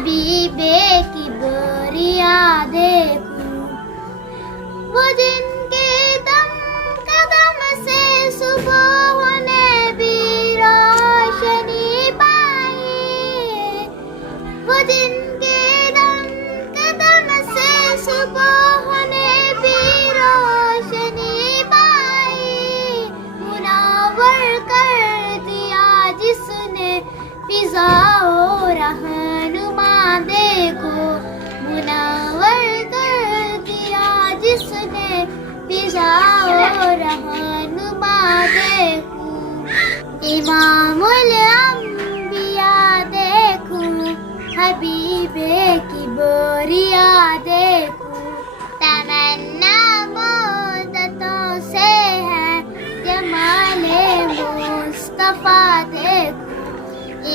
حبیب کبریا دیکھوں، وہ جن کے دم قدم سے صبح نے بھی روشنی پائی، وہ جن کے دم قدم سے صبح نے بھی روشنی پائی، منور کر دیا جس نے فضا و رہنما دیکھو، منور کر دیا جس نے فضا و رہنما دیکھو، امام الانبیاء دیکھوں، حبیب کبریا دیکھوں، تمنا مدتوں سے ہے جمال مصطفیٰ دیکھوں،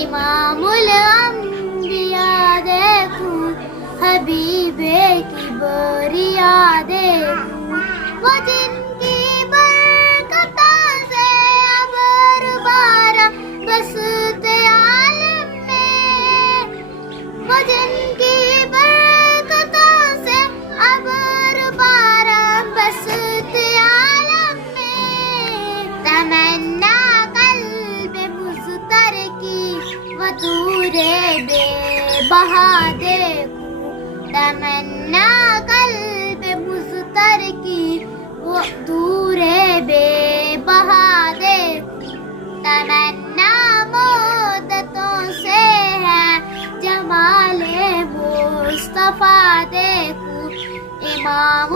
امام الانبیاء دیکھوں، حبیب کبریا دیکھوں، وہ جن کی برکتوں سے ابر بارہ بسط عالم میں، وہ جن کی برکتوں سے ابر بارہ بسط عالم میں، تمنا قلب مضطر کی وہ دور بے بہا دیکھوں، تمنا قلب مضطر کی وہ دور بے بہا دیکھوں، تمنا مدتوں سے ہے جمال مصطفیٰ دیکھوں، امام